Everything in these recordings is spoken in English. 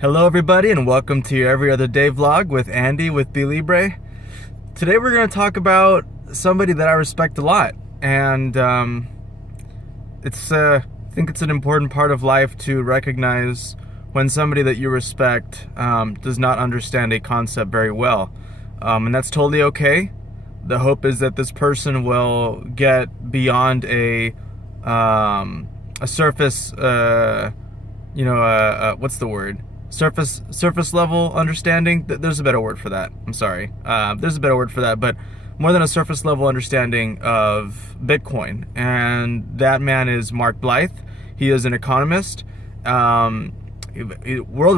Hello everybody and welcome to your Every Other Day vlog with Andy with Be Libre. Today we're going to talk about somebody that I respect a lot, and I think it's an important part of life to recognize when somebody that you respect does not understand a concept very well, and that's totally okay. The hope is that this person will get beyond a surface, what's the word? Surface level understanding. There's a better word for that. I'm sorry. There's a better word for that, but more than a surface level understanding of Bitcoin. And that man is Mark Blyth. He is an economist, world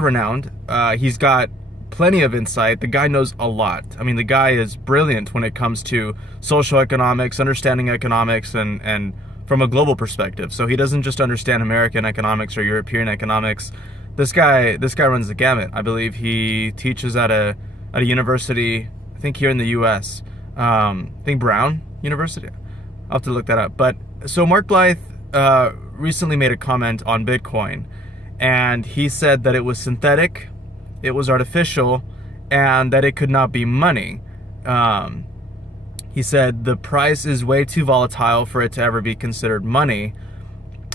renowned. He's got plenty of insight. The guy knows a lot. I mean, the guy is brilliant when it comes to social economics, understanding economics, and from a global perspective. So he doesn't just understand American economics or European economics. This guy runs the gamut. I believe he teaches at a university, I think here in the U.S. I think Brown University. I'll have to look that up. But so Mark Blyth recently made a comment on Bitcoin, and he said that it was synthetic, it was artificial, and that it could not be money. He said the price is way too volatile for it to ever be considered money.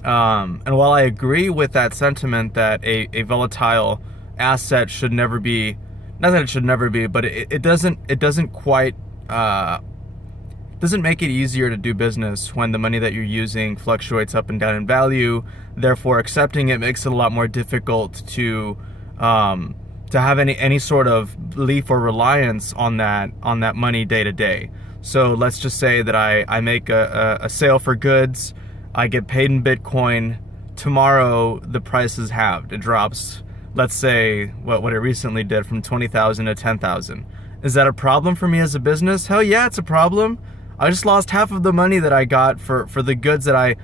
And while I agree with that sentiment that a volatile asset should never be, not that it should never be, but it doesn't quite, doesn't make it easier to do business when the money that you're using fluctuates up and down in value. Therefore, accepting it makes it a lot more difficult to have any sort of belief or reliance on that money day to day. So let's just say that I make a sale for goods. I get paid in Bitcoin. Tomorrow, the price is halved. It drops, let's say, what it recently did from 20,000 to 10,000. Is that a problem for me as a business? Hell yeah, it's a problem. I just lost half of the money that I got for the goods that I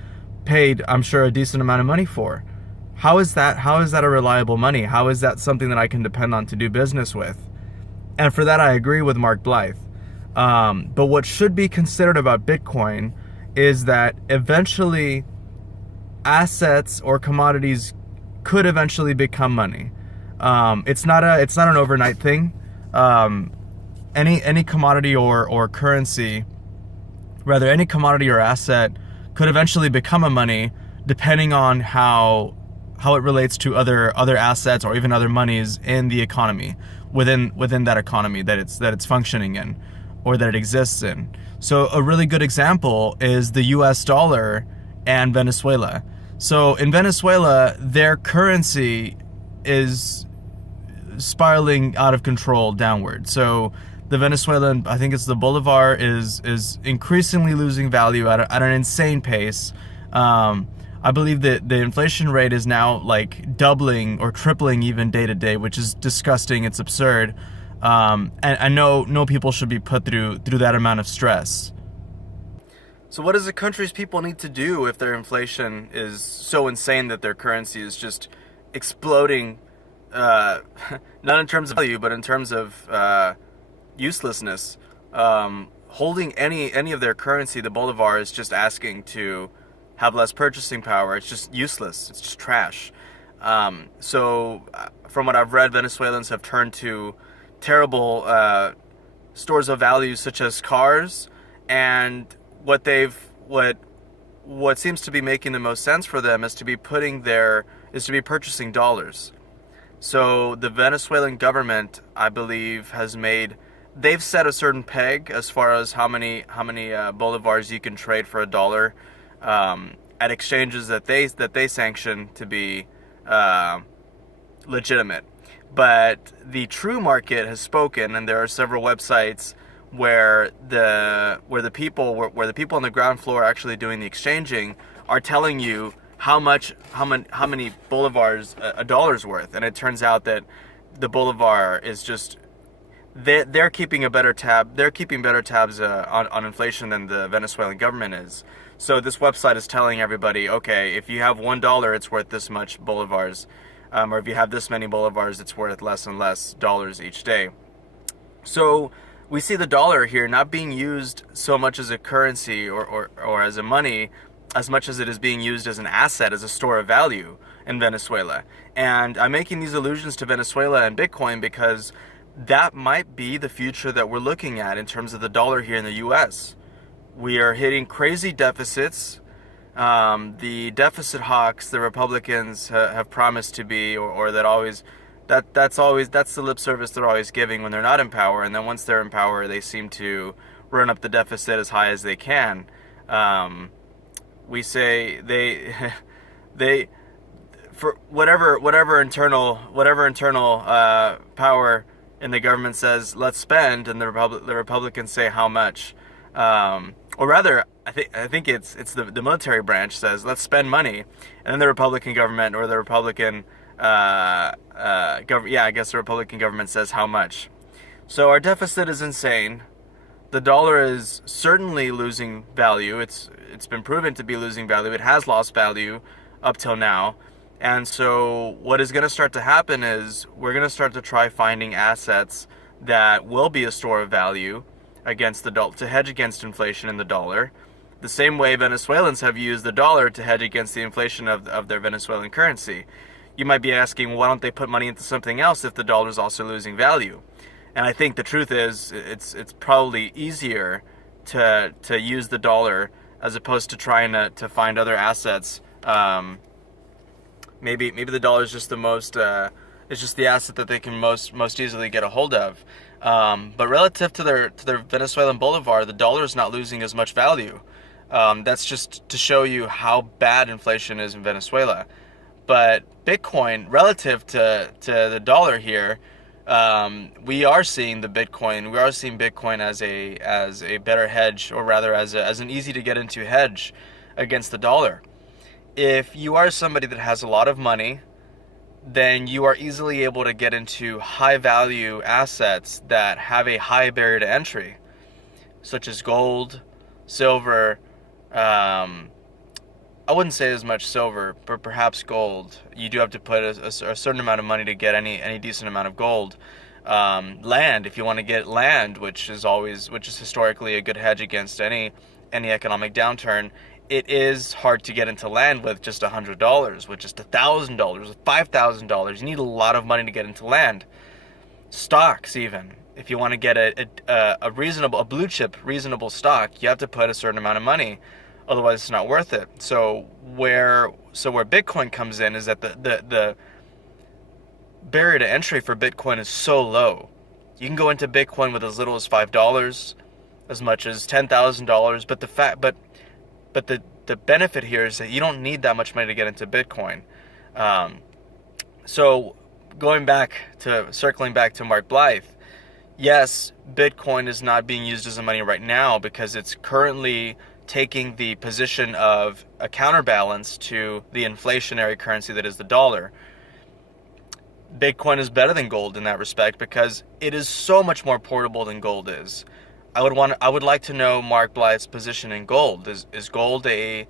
paid, I'm sure, a decent amount of money for. How is that a reliable money? How is that something that I can depend on to do business with? And for that, I agree with Mark Blyth. But what should be considered about Bitcoin is that eventually assets or commodities could eventually become money. It's not an overnight thing. Any commodity or currency, rather any commodity or asset could eventually become a money, depending on how it relates to other assets or even other monies in the economy, within that economy that it's functioning in or that it exists in. So a really good example is the US dollar and Venezuela. So in Venezuela, their currency is spiraling out of control downward. So the Venezuelan, I think it's the bolivar, is increasingly losing value at an insane pace. I believe that the inflation rate is now like doubling or tripling even day to day, which is disgusting. It's absurd. And I know no people should be put through that amount of stress. So what does a country's people need to do if their inflation is so insane that their currency is just exploding, not in terms of value, but in terms of uselessness? Holding any of their currency, the bolivar, is just asking to have less purchasing power. It's just useless. It's just trash. So from what I've read, Venezuelans have turned to terrible stores of value such as cars, and what seems to be making the most sense for them is to be purchasing dollars. So the Venezuelan government, I believe, they've set a certain peg as far as how many bolivars you can trade for a dollar at exchanges that they sanction to be legitimate. But the true market has spoken, and there are several websites where the people on the ground floor actually doing the exchanging are telling you how many bolivars a dollar's worth. And it turns out that the bolivar is just, they're keeping better tabs on inflation than the Venezuelan government is. So this website is telling everybody, okay, if you have $1, it's worth this much bolivars. Or if you have this many bolivars, it's worth less and less dollars each day. So we see the dollar here not being used so much as a currency or as a money, as much as it is being used as an asset, as a store of value in Venezuela. And I'm making these allusions to Venezuela and Bitcoin because that might be the future that we're looking at in terms of the dollar here in the US. We are hitting crazy deficits. The deficit hawks the Republicans have promised to be, or that always, that's the lip service they're always giving when they're not in power. And then once they're in power, they seem to run up the deficit as high as they can. We say they for whatever internal power in the government says let's spend, and the Republicans say how much, or rather I think it's the military branch says let's spend money, and then the Republican government or the Republican I guess the Republican government says how much. So our deficit is insane. The dollar is certainly losing value. It's been proven to be losing value. It has lost value up till now. And so what is going to start to happen is we're going to start to try finding assets that will be a store of value against the dollar, to hedge against inflation in the dollar. The same way Venezuelans have used the dollar to hedge against the inflation of their Venezuelan currency. You might be asking, why don't they put money into something else if the dollar is also losing value? And I think the truth is it's probably easier to use the dollar as opposed to trying to find other assets. Maybe the dollar is just the most it's just the asset that they can most easily get a hold of. But relative to their Venezuelan bolivar, the dollar is not losing as much value. That's just to show you how bad inflation is in Venezuela. But Bitcoin, relative to the dollar here, we are seeing Bitcoin as a better hedge, or rather as an easy to get into hedge against the dollar. If you are somebody that has a lot of money, then you are easily able to get into high value assets that have a high barrier to entry, such as gold, silver. I wouldn't say as much silver, but perhaps gold. You do have to put a certain amount of money to get any decent amount of gold. Land, if you want to get land, which is historically a good hedge against any economic downturn. It is hard to get into land with just $100, with just $1,000, with $5,000. You need a lot of money to get into land. Stocks, even. If you want to get a blue chip reasonable stock, you have to put a certain amount of money. Otherwise, it's not worth it. So where Bitcoin comes in is that the barrier to entry for Bitcoin is so low. You can go into Bitcoin with as little as $5, as much as $10,000. But the benefit here is that you don't need that much money to get into Bitcoin. So circling back to Mark Blyth, yes, Bitcoin is not being used as a money right now because it's currently taking the position of a counterbalance to the inflationary currency that is the dollar. Bitcoin is better than gold in that respect because it is so much more portable than gold is. I would like to know Mark Blyth's position in gold. Is gold a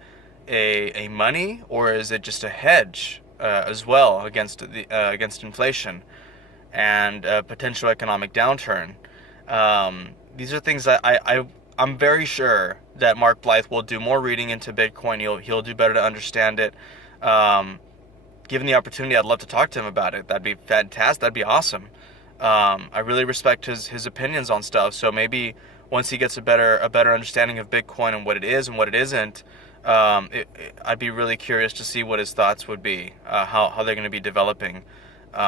money, or is it just a hedge as well against inflation and potential economic downturn? These are things that I'm very sure that Mark Blyth will do more reading into Bitcoin. He'll do better to understand it. Given the opportunity, I'd love to talk to him about it. That'd be fantastic. That'd be awesome. I really respect his opinions on stuff. So maybe once he gets a better understanding of Bitcoin and what it is and what it isn't, I'd be really curious to see what his thoughts would be, how they're going to be developing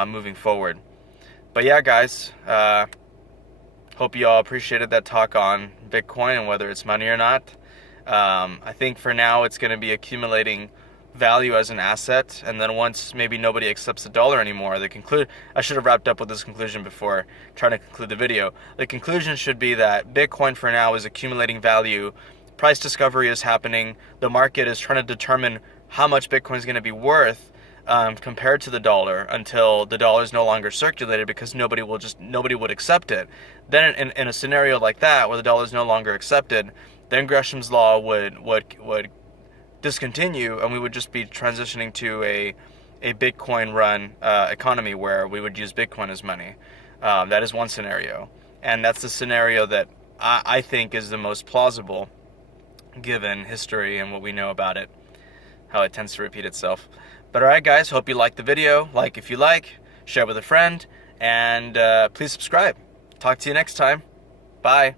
moving forward. But yeah, guys, hope you all appreciated that talk on Bitcoin and whether it's money or not. I think for now it's going to be accumulating value as an asset, and then once maybe nobody accepts the dollar anymore, I should have wrapped up with this conclusion before trying to conclude the video. The conclusion should be that Bitcoin for now is accumulating value. Price discovery is happening. The market is trying to determine how much Bitcoin is going to be worth compared to the dollar until the dollar is no longer circulated because nobody would accept it. Then in a scenario like that where the dollar is no longer accepted, then Gresham's law would discontinue, and we would just be transitioning to a Bitcoin run economy where we would use Bitcoin as money. That is one scenario, and that's the scenario that I think is the most plausible. given history and what we know about it, how it tends to repeat itself. But alright guys, hope you liked the video. Like if you like, share with a friend, and please subscribe. Talk to you next time. Bye.